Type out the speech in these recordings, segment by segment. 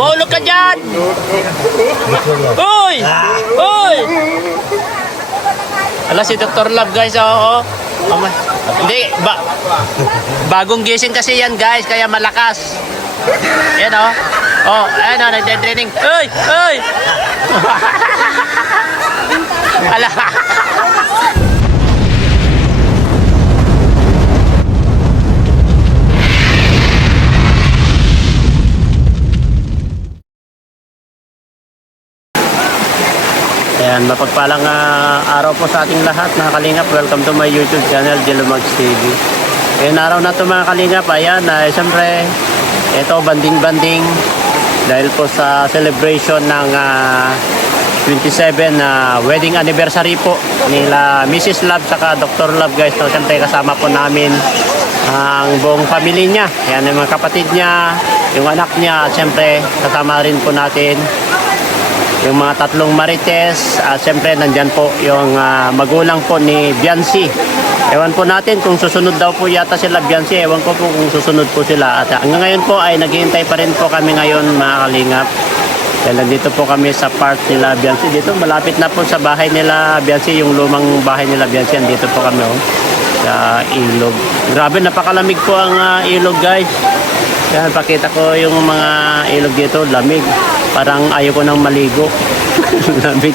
Mahulog ka dyan! Uy! Uy! Ala si Dr. Love guys, oo. Hindi, bagong gising kasi yan guys, kaya malakas. Yan o. Oh, ayan o, nagde-training. Uy! Uy! Ala! Ayan, mapagpalang araw po sa ating lahat mga kalingap. Welcome to my YouTube channel, Jelomags TV. Ayan, araw na to mga kalingap. Ayan, siyempre, ito banding-banding dahil po sa celebration ng 27 wedding anniversary po nila Mrs. Love saka Dr. Love guys. So, siyempre kasama po namin ang buong family niya. Ayan, yung mga kapatid niya, yung anak niya, at siyempre kasama rin po natin yung mga tatlong marites, at siyempre nandyan po yung magulang po ni Biancy. Ewan po natin kung susunod daw po yata sila Biancy, ewan ko po kung susunod po sila. At hanggang ngayon po ay naghihintay pa rin po kami ngayon mga kalingap. Dahil nandito po kami sa park nila Biancy. Dito malapit na po sa bahay nila Biancy, yung lumang bahay nila Biancy. Dito po kami sa ilog. Grabe, napakalamig po ang ilog guys. Yan, pakita ko yung mga ilog dito, lamig. Parang ayaw ko nang maligo. Lamig.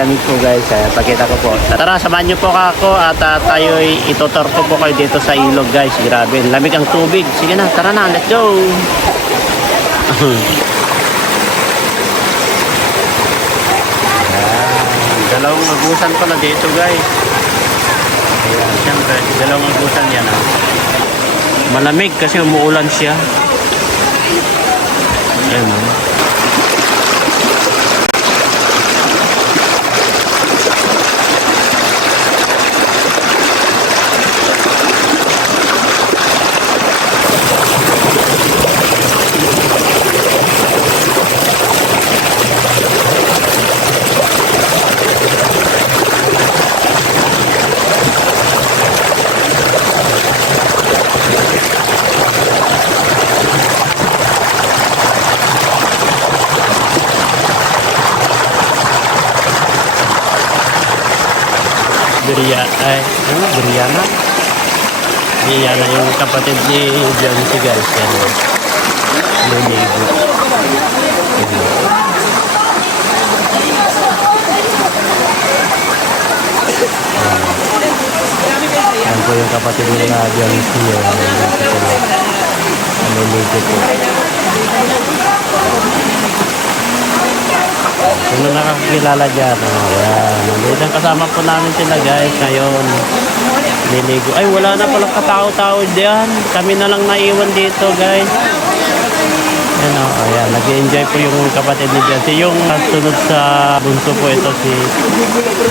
Lamig po guys. Pakita ko po. Tara, samahan nyo po ako at tayo itutor ko po kayo dito sa ilog guys. Grabe, lamig ang tubig. Sige na, tara na, let's go. Dalawang agusan pala dito guys. Ayan, siyempre, dalawang agusan yan Malamig kasi umuulan siya. Ayan Biriana yung kapatid ni Biancy guys. Yan. Liligo. Yan po yung kapatid nila Biancy. Liligo po. Kung nakakilala dyan, yan. Kasama po namin sila guys ngayon. Liligo. Ay, wala na palang katao-tao diyan. Kami na lang naiwan dito guys. Yan ayan, nag-enjoy po yung kapatid ni Biancy. Yung sunod sa bunso po ito si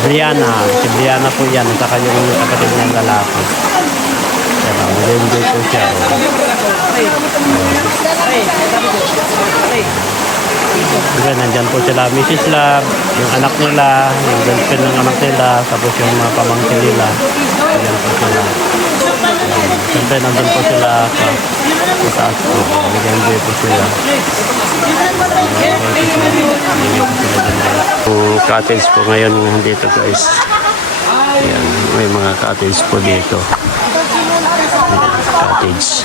Brianna. Si Brianna po yan. Saka yung kapatid niyang lalaki. Yan nag-enjoy po siya. Diba, nandyan po sila Mrs. Love, yung anak nila, yung girlfriend ng anak nila, tapos yung mga pamangkin nila. Nandyan po sila. Siyempre nandun po sila sa taas po. Nag-enjoy po sila. Yung cottage po ngayon dito guys. Ayan, may mga cottage po dito. Ayan, cottage.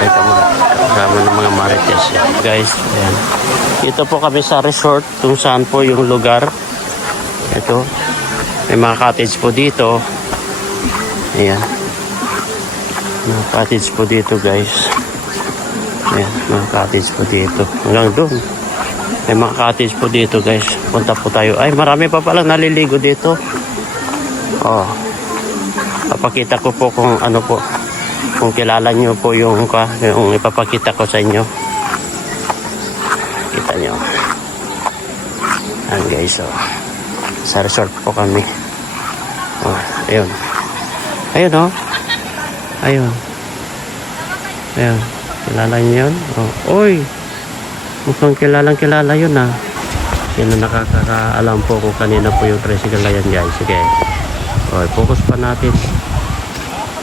Ito. Kasama ng mga marites guys. Ayan. Ito po kami sa resort kung saan po yung lugar. Ito may mga cottage po dito. Ayan, mga cottage po dito guys. Ayan, mga cottage po dito hanggang doon. May mga cottage po dito guys. Punta po tayo. Ay, marami pa palang naliligo dito. Papakita ko po kung ano po, kung kilala nyo po yung ipapakita ko sa inyo. Kita nyo. Ayan guys, sa resort po kami. Ayun. Ayun. Ayun. Ayun. Kilala niyo yun? Oh. Uy! Mukhang kilala yun ah. Sino nakakaalam po kung kanina po yung tricycle na yan guys. Sige. Okay, focus pa natin.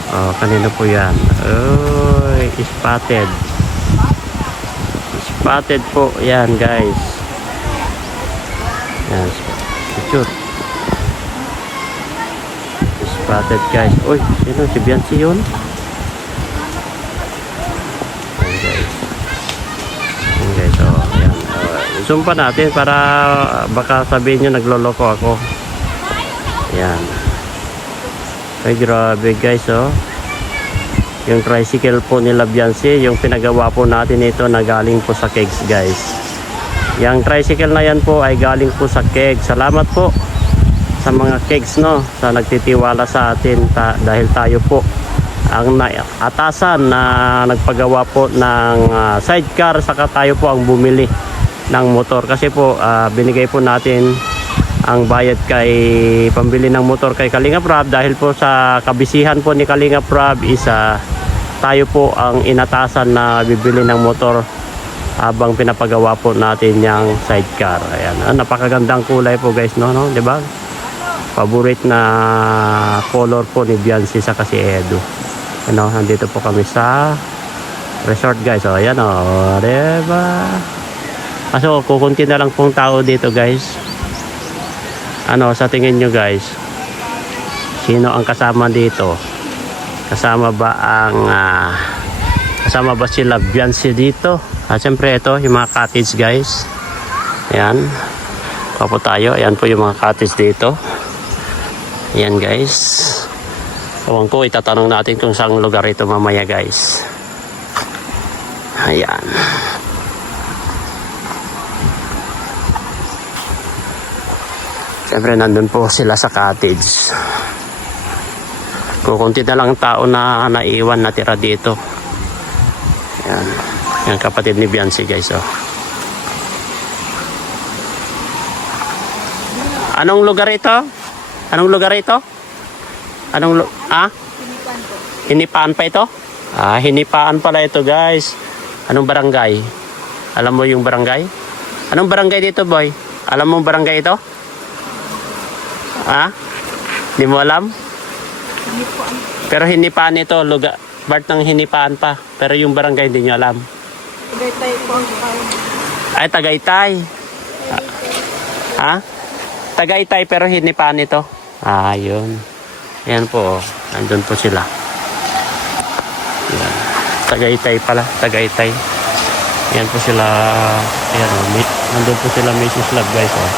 Oh, kanina po yan. Uy! Spotted. Spotted po yan guys. Yan. Picture. Spotted guys. Uy! Sino? Si Biancy yun? Guys, oh, ayan. Zoom pa natin para baka sabihin nyo nagloloko ako. Ayan. Ay, grabe guys, oh. Yung tricycle po nila Biancy, yung pinagawa po natin ito na galing po sa kegs guys. Yung tricycle na yan po ay galing po sa kegs. Salamat po sa mga kegs, no, sa nagtitiwala sa atin dahil tayo po ang atasan na nagpagawa po ng sidecar, saka tayo po ang bumili ng motor kasi po binigay po natin ang bayad kay pambili ng motor kay Kalingap Rob dahil po sa kabisihan po ni Kalingap Rob isa tayo po ang inatasan na bibili ng motor habang pinapagawa po natin yung sidecar. Ayan, napakagandang kulay po guys, no, di ba? Favorite na color po ni Biancy sa kasi Edu. Ano, nandito po kami sa resort guys. O, ayan o. Diba? Kaso, kukunti na lang pong tao dito guys. Ano, sa tingin nyo guys? Sino ang kasama dito? Kasama ba sila Biancy dito? Siyempre ito, yung mga cottage guys. Ayan. Papo tayo. Ayan po yung mga cottage dito. Ayan guys. Ewan ko, itatanong natin kung saan lugar ito mamaya guys. Ayan. Siyempre nandun po sila sa cottage. Kukunti na lang tao na naiwan natira dito. Ayan. Yan kapatid ni Biancy guys. Oh. Anong lugar ito? Anong lugar ito? Hinipaan pa ito? Hinipaan pala ito guys. Anong barangay? Alam mo yung barangay? Anong barangay dito boy? Alam mo barangay ito? Hindi mo alam? Pero hinipaan ito, lugar, part ng hinipaan pa. Pero yung barangay hindi nyo alam. Tagaytay po ang ay, Tagaytay. Tagaytay pero hinipaan ito. Yun. Ayan po, nandun po sila. Ayan. Tagaytay pala, Tagaytay. Ayan po sila, ayan o, nandun po sila Mrs. Love guys o.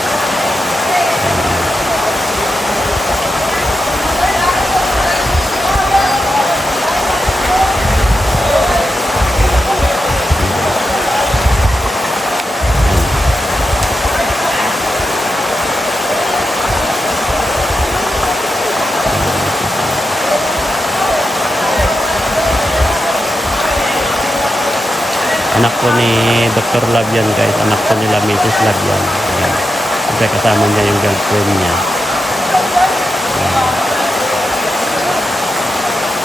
Anak ko ni Dr. Love yan guys. Anak ko nila Mrs. Love yan. Ayan. Kasi kasama niya yung girlfriend niya.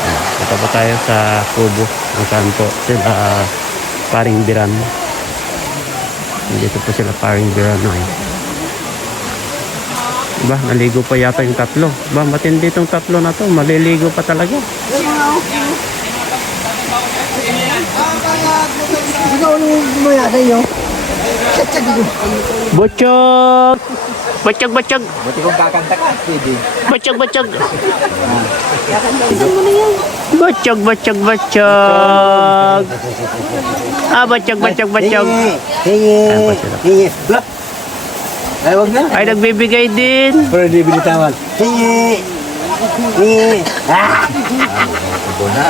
Ayan. Ito po tayo sa Kubo. Ang saan po sila Paring Biran. Dito po sila Paring Biran. Ba, naligo pa yata yung tatlo. Ba, matindi itong tatlo na to. Maliligo pa talaga. Ikaw nung bumaya sa iyo. Butchog! Butchog, butchog! Buti kong kakanta ka, pwede. Butchog, butchog! Butchog, butchog, butchog! Butchog, butchog, butchog! Hingi. Ay, wag na. Ay, nagbibigay din. Pero di binitawan. Hingi.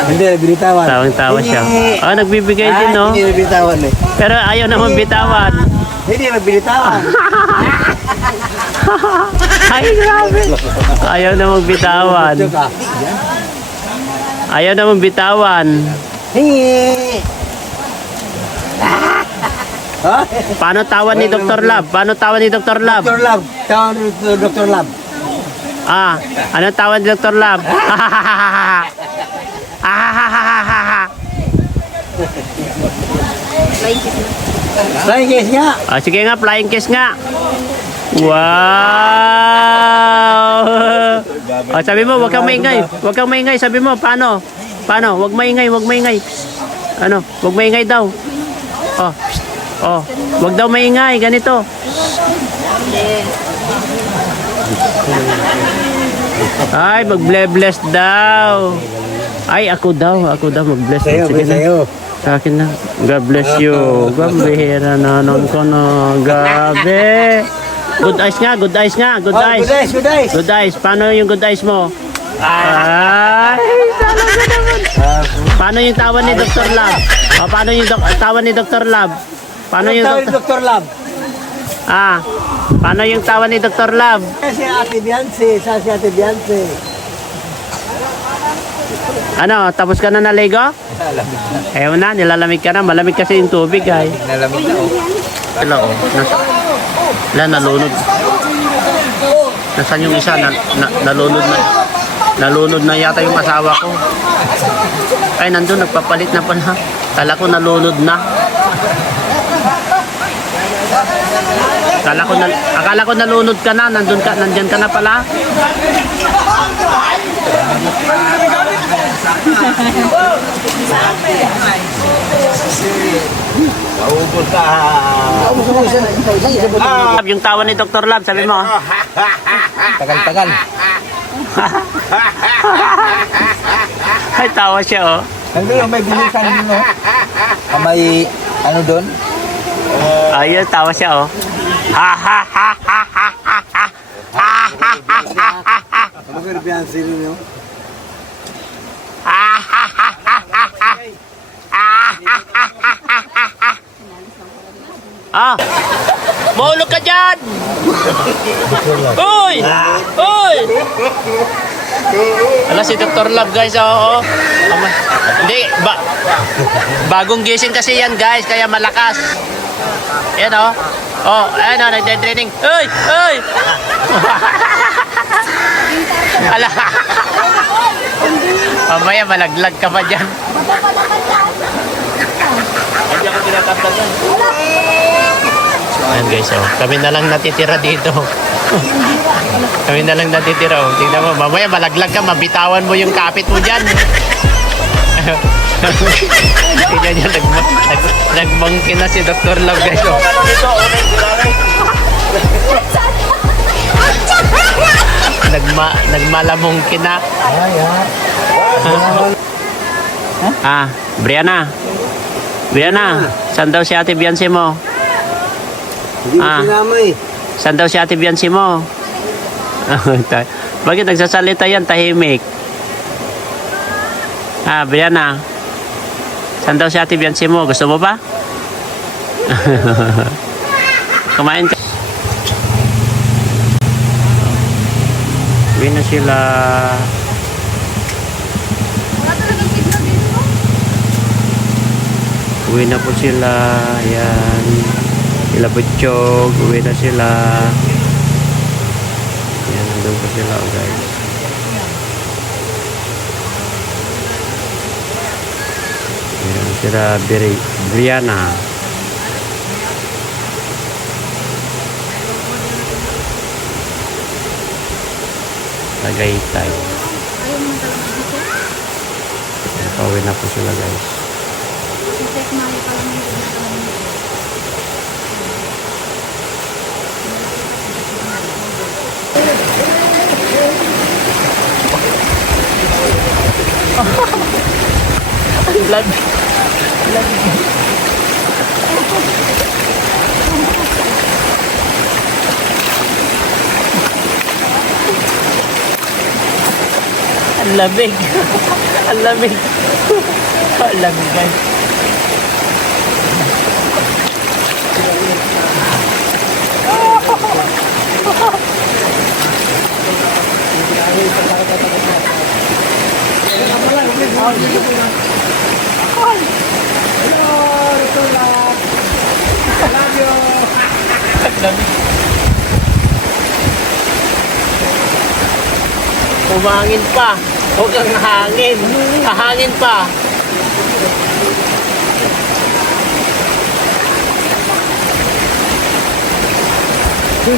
Hindi, binitawan. Tawang-tawa siya. Nagbibigay din, no? Hindi, binitawan eh. Pero ayaw naman bitawan. Hindi, binitawan. Ay, grabe. Ayaw naman bitawan. Ayaw naman bitawan. Hingi. Paano tawan ni Dr. Love? Paano tawan ni Dr. Love? Dr. Love. Tawan ni Dr. Love. Ano tawan ni Dr. Love? Flying kiss nga. Ah, sige nga, flying kiss nga. Wow! Oh, sabi mo, wag kang maingay. Wag kang maingay. Sabi mo, paano? Paano? Wag maingay, wag maingay. Ano? Wag maingay daw. Oh. Oh, wag daw maingay. Ganito. Ay, mag-bless daw. Ay, ako daw mag-bless. Sa'yo, Sige na. sa'yo. Sa akin na. God bless you. Gambihira na nun ko no. Gabi. Good eyes nga, good eyes nga, good Oh, eyes. good eyes, good eyes. Good eyes. Paano yung good eyes mo? Ay, talaga naman. Paano yung tawa ni Dr. Lab? O, paano yung tawa ni Dr. Lab? Paano yung Tawag ni Dr. Dr. Lab. Ah, paano yung tawa ni Dr. Lab? Si Ate Bianci, sa si Ate Bianci. Ano, tapos ka na naligo? Ayaw na, nilalamig ka na. Malamig kasi yung tubig, ay. Nalamig na oh. Wala, oh. Wala, nalunod. Nasaan yung isa? Nalunod na. Nalunod na yata yung asawa ko. Ay, nandun, nagpapalit na pala. Kala ko nalunod na. Akala ko nalunod ka na, nandyan ka na pala. Maubos ka. Yung tawa ni Dr. Lab, sabi mo. Tagal-tagal. Ay, tawa siya, oh. Nandun may bilisan din no? May ano doon? Ayun, tawa siya, oh. Ha, ha, ha, ha, ha, ha, ha. Ha, ha, ha, ha, ha, ha. Ano ka Bianci ninyo? Ha, ha, ha, ha, ha, ha. Ha, ha, ha, ha, ha, ha, ha. Ah! Mahulog ka dyan! Uy! Uy! Ala si Dr. Love, guys, oo. Hindi, bagong gising kasi yan, guys, kaya malakas. Yan, oh. Oh, ayan, oh, nagde-training. Uy! Uy! Ala! Mamaya, malaglag ka pa dyan. Hindi ako tinatapos yan. Ayan guys, oh. Kami na lang natitira dito. Kami na lang natitira, oh. Tingnan mo, mamaya malaglag ka, mabitawan mo yung kapit mo dyan. Tingnan niya, nagmangki na si Dr. Love, guys, oh. Nagmalamungkin na. Ah, Brianna. Brianna, saan daw si Ate Bianci mo? Hindi mo sinama eh. Saan daw si Ate Bianci mo? Bakit nagsasalita yan, tahimik? Ah, Brianna. Saan daw si Ate Bianci mo? Gusto mo ba? Kumain ka. Uwi na sila. Uwi na po sila. Ayan. Sila Butchog. Uwi na sila. Ayan, nandun po sila, oh, guys. Ayan, sila Brianna. Tagaytay. Pauwi na po sila, guys. Lag. Ang lamig. Ang lamig. Ang lamig, guys. Umangin pa. Huwag kang hangin. Hahangin pa. Ang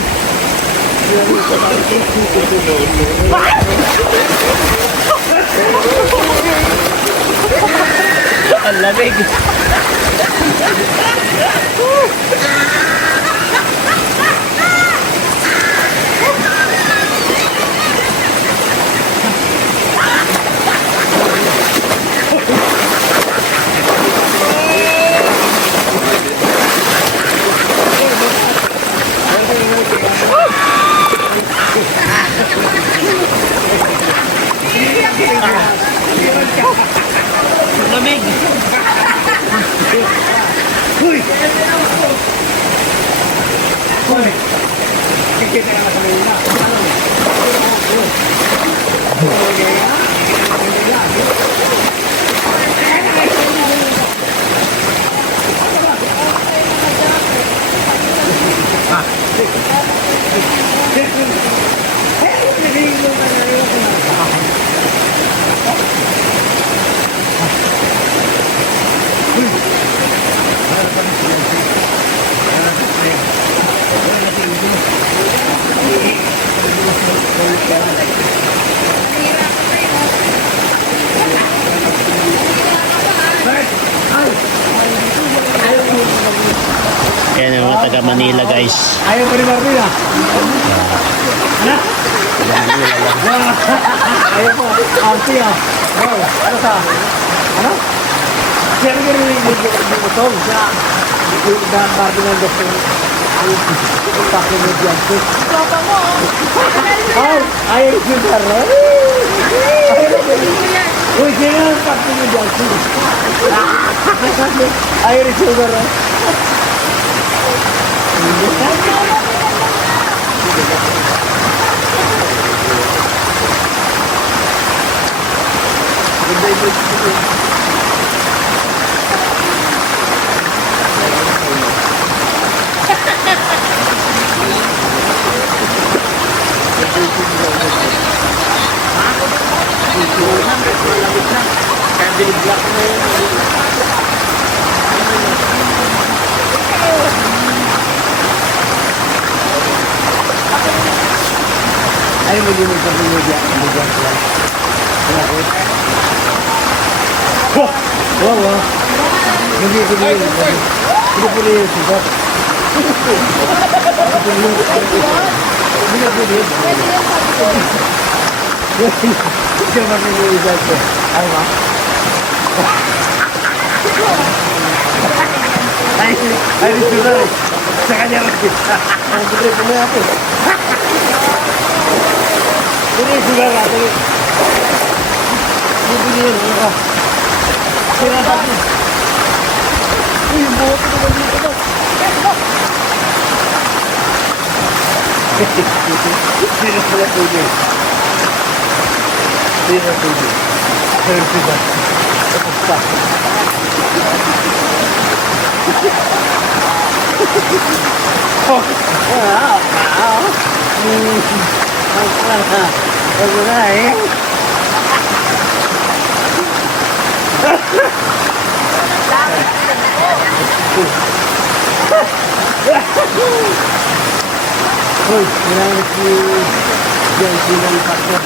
lamig. Lamig. Yan ang mga taga Manila, guys. Ayaw pa rin Marvin ah. Ano? Ayaw po. Auntie ah. Oh, ano sa? Ano? Siya rin rin yung utong. Siya. Dahil Marvin ang gusto. Ang pakin mo dyan. Papa mo, Ay! Ayaw rin yung garo. Uy, sino ang pakin mo dyan? Ayaw rin yung garo. Ay, mo din sa media. Wow. Hindi ko din. Hindi ko din sigat. Hindi ko din. Ito ba ni Luisa ko? Ay ma. Ay, sudah. Sa kanya lagi. Ang gede ko na ako. Ini sudah ada. Ini dia ni. Sila tadi. Ini buat tu bagi tu. Sila boleh pergi. Sila pergi. Sila. Apa? Oh. Uy, kailangan si Jansi ng partner.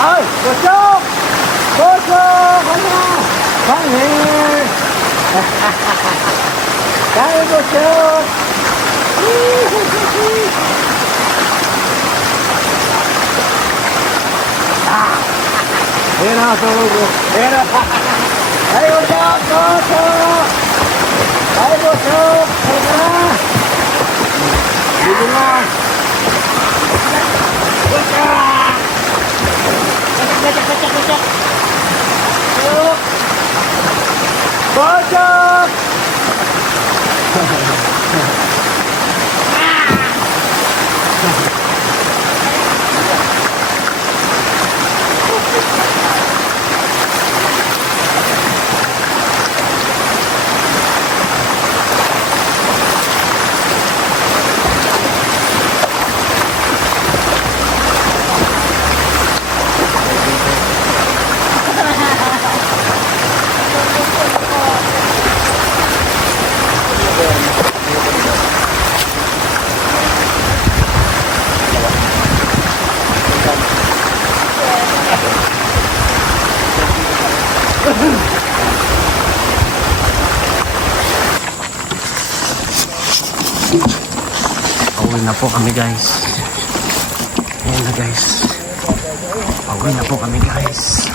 Ay, bosok! Bosok! Ano? Pangit! Kaya bosok! Ah! Ayan na, tulog. Ayan na. Ay, usok! Usok! Ay, usok! Halika na! Dito na! Usok! Usok! Usok! Pauwi na po kami guys. Ayan na guys. Pauwi na po kami guys.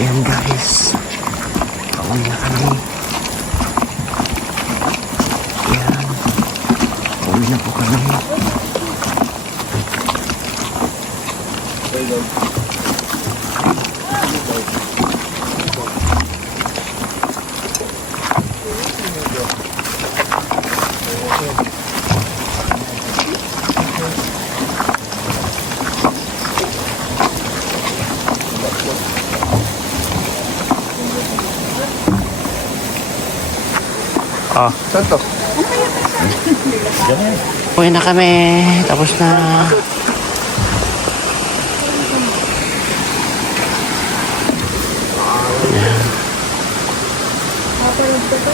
Ayan guys. Pauwi na kami. Ayan. Pauwi na po kami. Oh. Santo. Uwi na kami. Tapos na. Napanood ko pa.